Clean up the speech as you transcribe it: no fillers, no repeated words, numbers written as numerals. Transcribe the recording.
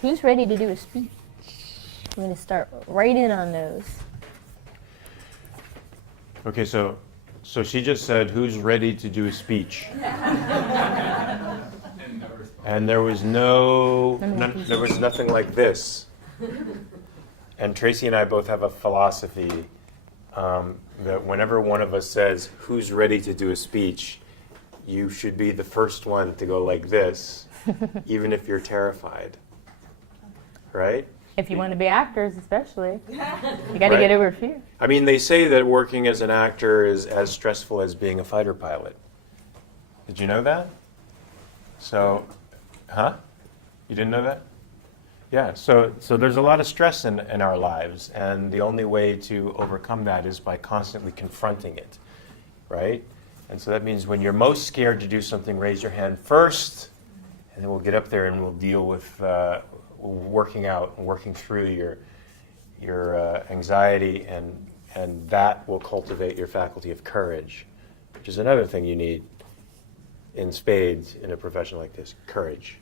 Who's ready to do a speech? I'm going to start right in on those. Okay, so she just said, who's ready to do a speech? And there was there was nothing like this. And Tracy and I both have a philosophy that whenever one of us says, who's ready to do a speech, you should be the first one to go like this, even if you're terrified. Right? If you want to be actors, especially. You got to get over fear. I mean, they say that working as an actor is as stressful as being a fighter pilot. Did you know that? So, You didn't know that? Yeah, so there's a lot of stress in our lives, and the only way to overcome that is by constantly confronting it, right? And so that means when you're most scared to do something, raise your hand first, and then we'll get up there and we'll deal with working out and working through your anxiety, and that will cultivate your faculty of courage, which is another thing you need in spades in a profession like this, courage.